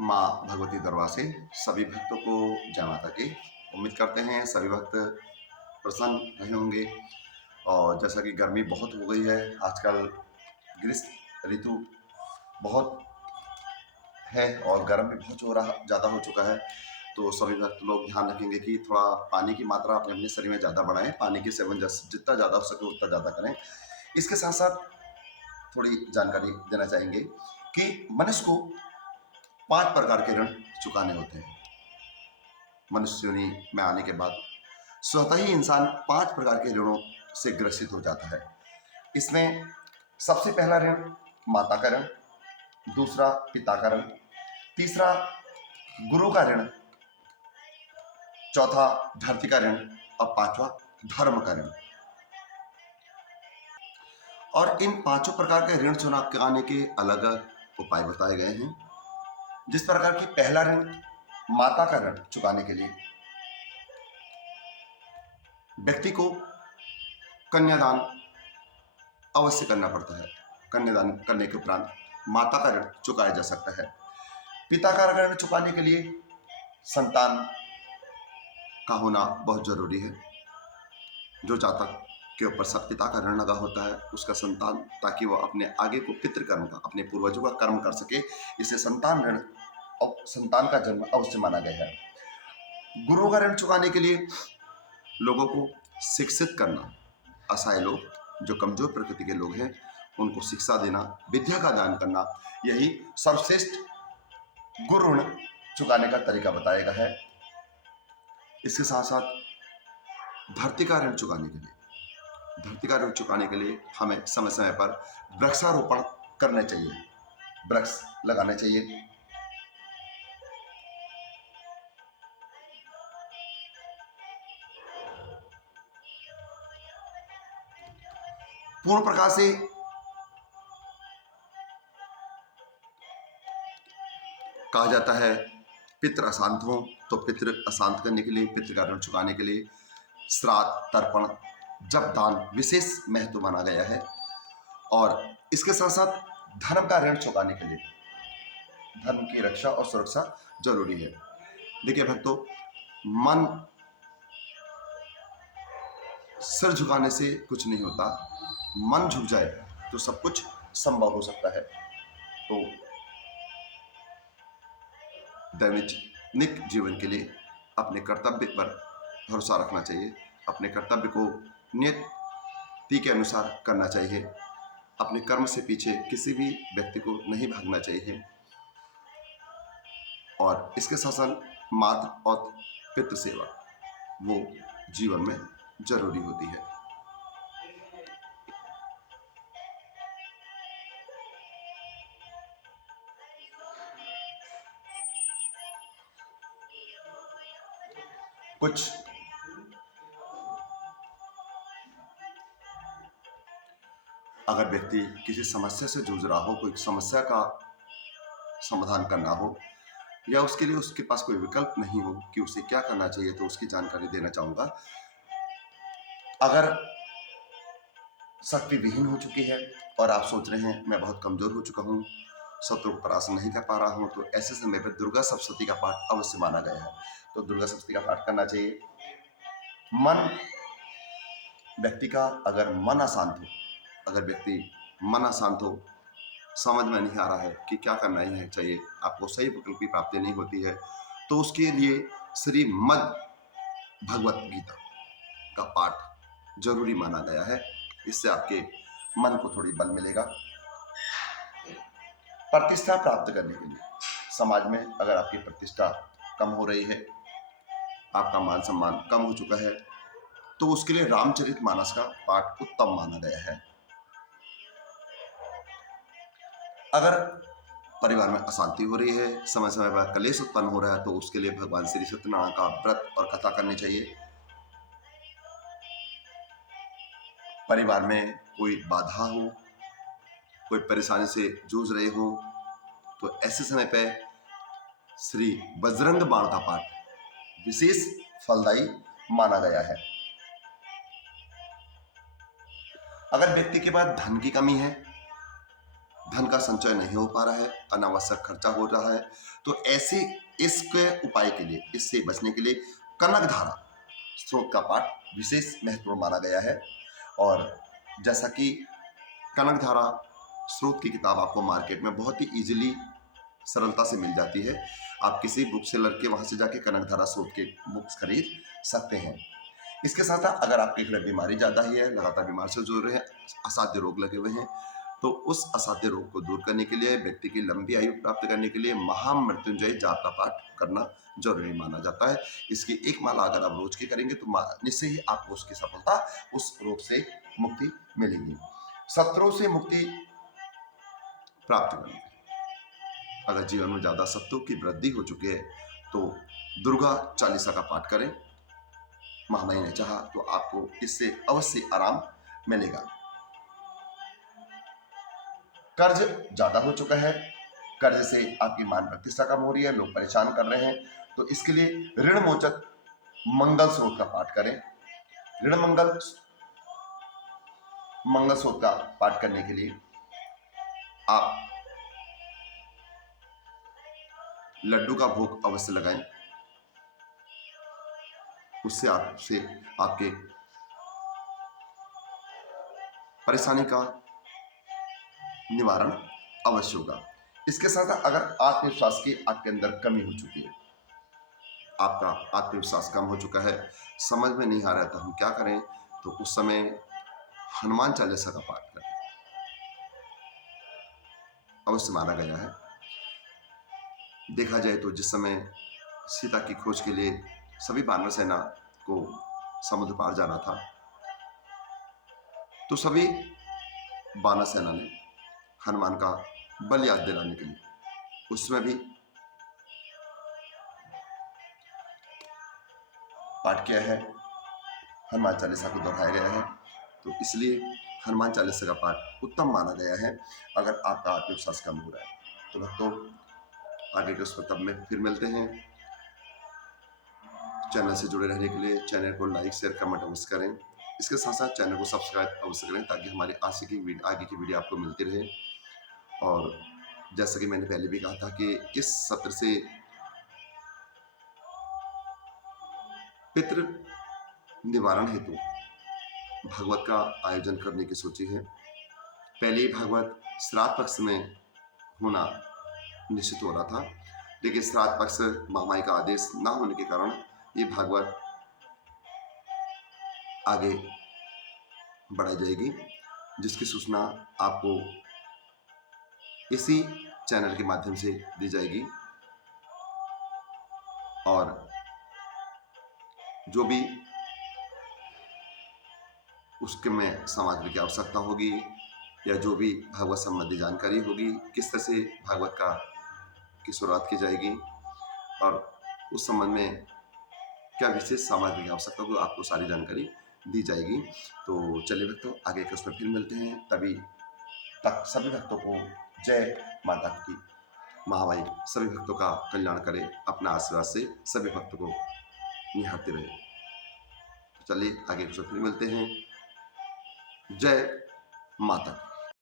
माँ भगवती दरबार से सभी भक्तों को जय माता की। उम्मीद करते हैं सभी भक्त प्रसन्न रहे होंगे। और जैसा कि गर्मी बहुत हो गई है आजकल, ग्रीष्म ऋतु बहुत है और गर्म भी बहुत ज़्यादा हो चुका है। तो सभी भक्त लोग ध्यान रखेंगे कि थोड़ा पानी की मात्रा अपने अपने शरीर में ज़्यादा बढ़ाएं। पानी के सेवन जितना ज़्यादा हो सके उतना ज़्यादा करें। इसके साथ साथ थोड़ी जानकारी देना चाहेंगे कि मनुष्य को 5 प्रकार के ऋण चुकाने होते हैं। मनुष्य योनि में आने के बाद स्वतः ही इंसान 5 प्रकार के ऋणों से ग्रसित हो जाता है। इसमें सबसे पहला ऋण माता का ऋण, दूसरा पिता का ऋण, तीसरा गुरु का ऋण, चौथा धरती का ऋण और पांचवा धर्म का ऋण। और इन पांचों प्रकार के ऋण चुकाने के अलग अलग उपाय बताए गए हैं। जिस प्रकार की पहला ऋण माता का ऋण चुकाने के लिए व्यक्ति को कन्यादान अवश्य करना पड़ता है। कन्यादान करने के उपरांत माता का ऋण चुकाया जा सकता है। पिता का ऋण चुकाने के लिए संतान का होना बहुत जरूरी है। जो जातक के ऊपर सब पिता का ऋण लगा होता है उसका संतान, ताकि वह अपने आगे को पितृकर्म का, अपने पूर्वजों का कर्म कर सके, इसे संतान ऋण और संतान का जन्म अवश्य माना गया है। गुरु का ऋण चुकाने के लिए लोगों को शिक्षित करना, असहाय लोग जो कमजोर प्रकृति के लोग हैं उनको शिक्षा देना, विद्या का दान करना, यही सर्वश्रेष्ठ गुरु ऋण चुकाने का तरीका बताया गया है। इसके साथ साथ धरती का ऋण चुकाने के लिए, धरती का ऋण चुकाने के लिए हमें समय समय पर वृक्षारोपण करना चाहिए, वृक्ष लगाने चाहिए। पूर्ण प्रकार से कहा जाता है पितृ अशांत हो तो पितृ अशांत करने के लिए, पितृ का ऋण चुकाने के लिए श्राद्ध, तर्पण, जप, दान विशेष महत्व माना गया है। और इसके साथ साथ धर्म का ऋण चुकाने के लिए धर्म की रक्षा और सुरक्षा जरूरी है। देखिए भक्तों, मन सिर झुकाने से कुछ नहीं होता, मन झुक जाए तो सब कुछ संभव हो सकता है। तो दैनिक जीवन के लिए अपने कर्तव्य पर भरोसा रखना चाहिए, अपने कर्तव्य को नियति के अनुसार करना चाहिए, अपने कर्म से पीछे किसी भी व्यक्ति को नहीं भागना चाहिए। और इसके साथ साथ मातृ और पितृ सेवा वो जीवन में जरूरी होती है। कुछ अगर व्यक्ति किसी समस्या से जूझ रहा हो, कोई समस्या का समाधान करना हो, या उसके लिए उसके पास कोई विकल्प नहीं हो कि उसे क्या करना चाहिए, तो उसकी जानकारी देना चाहूंगा। अगर शक्ति विहीन हो चुकी है और आप सोच रहे हैं मैं बहुत कमजोर हो चुका हूँ, शत्रु को परास्त नहीं कर पा रहा हूँ, तो ऐसे समय पर दुर्गा सप्तशती का पाठ अवश्य माना गया है। तो दुर्गा सप्तशती का पाठ करना चाहिए। मन व्यक्ति का अगर मन अशांत हो, अगर व्यक्ति मन अशांत हो, समझ में नहीं आ रहा है कि क्या करना ही है चाहिए, आपको सही विकल्प की प्राप्ति नहीं होती है, तो उसके लिए श्रीमद् भगवत गीता का पाठ जरूरी माना गया है। इससे आपके मन को थोड़ी बल मिलेगा। प्रतिष्ठा प्राप्त करने के लिए, समाज में अगर आपकी प्रतिष्ठा कम हो रही है, आपका मान सम्मान कम हो चुका है, तो उसके लिए रामचरितमानस का पाठ उत्तम माना गया है। अगर परिवार में अशांति हो रही है, समय समय पर कलेश उत्पन्न हो रहा है, तो उसके लिए भगवान श्री सत्यनारायण का व्रत और कथा करनी चाहिए। परिवार में कोई बाधा हो, कोई परेशानी से जूझ रहे हो, तो ऐसे समय पे श्री बजरंग बाण का पाठ विशेष फलदायी माना गया है। अगर व्यक्ति के पास धन की कमी है, धन का संचय नहीं हो पा रहा है, अनावश्यक खर्चा हो रहा है, तो ऐसे इसके उपाय के लिए, इससे बचने के लिए कनकधारा स्रोत का पाठ विशेष महत्वपूर्ण माना गया है। और जैसा कि कनकधारा स्रोत की किताब आपको मार्केट में बहुत ही इजीली, सरलता से मिल जाती है। आप किसी बुक सेलर के वहां से जाके कनकधारा स्रोत के बुक्स खरीद सकते हैं। इसके साथ साथ अगर आपकी बीमारी ज्यादा ही है, लगातार बीमार से जूझ रहे हैं, असाध्य रोग लगे हुए हैं, तो उस असाध्य रोग को दूर करने के लिए, व्यक्ति की लंबी आयु प्राप्त करने के लिए महामृत्युंजय जाप का पाठ करना जरूरी माना जाता है। इसकी एक माला अगर आप रोज की करेंगे तो निश्चय ही आपको उसकी सफलता, उस रोग से मुक्ति मिलेगी। शत्रुओं से मुक्ति प्राप्त करने के लिए अगर जीवन में ज्यादा शत्रुओं की वृद्धि हो चुकी है तो दुर्गा चालीसा का पाठ करें। महामाई ने चाहा तो आपको इससे अवश्य आराम मिलेगा। कर्ज ज्यादा हो चुका है, कर्ज से आपकी मान प्रतिष्ठा कम हो रही है, लोग परेशान कर रहे हैं, तो इसके लिए ऋण मोचक मंगल स्रोत का पाठ करें। ऋण मंगल स्रोत का पाठ करने के लिए आप लड्डू का भोग अवश्य लगाएं, उससे आपके परेशानी का निवारण अवश्य होगा। इसके साथ अगर आत्मविश्वास की आपके अंदर कमी हो चुकी है, आपका आत्मविश्वास कम हो चुका है, समझ में नहीं आ रहा था हम क्या करें, तो उस समय हनुमान चालीसा का पाठ करें, अवश्य माना गया है। देखा जाए तो जिस समय सीता की खोज के लिए सभी वानर सेना को समुद्र पार जाना था, तो सभी वानर सेना ने हनुमान का बल याद दिलाने के लिए उसमें भी पाठ किया है, हनुमान चालीसा को दोहराया गया है, तो इसलिए हनुमान चालीसा का पाठ उत्तम माना गया है अगर आपका आत्मविश्वास कम हो रहा है। तो भक्तों, आगे के उस पर तब में फिर मिलते हैं। चैनल से जुड़े रहने के लिए चैनल को लाइक, शेयर, कमेंट अवश्य करें। इसके साथ साथ चैनल को सब्सक्राइब अवश्य करें ताकि हमारी आगे की वीडियो आपको मिलती रहे। और जैसा कि मैंने पहले भी कहा था कि इस सत्र से पितृ निवारण हेतु भागवत का आयोजन करने की सोची है। पहले ही भागवत श्राद्ध पक्ष में होना निश्चित हो रहा था, लेकिन श्राद्ध पक्ष महामाई का आदेश न होने के कारण ये भागवत आगे बढ़ाई जाएगी, जिसकी सूचना आपको इसी चैनल के माध्यम से दी जाएगी। और जो भी उसके में सामग्री की आवश्यकता होगी या जो भी भागवत संबंधी जानकारी होगी, किस तरह से भागवत की शुरुआत की जाएगी और उस संबंध में क्या विशेष सामग्री की आवश्यकता होगी, आपको सारी जानकारी दी जाएगी। तो चलिए भक्तों, आगे के उसमें फिर मिलते हैं। तभी तक सभी भक्तों को जय माता की। महामाई सभी भक्तों का कल्याण करे, अपना आशीर्वाद से सभी भक्तों को निहारते रहे। तो चलिए आगे के उसमें फिर मिलते हैं। जय माता।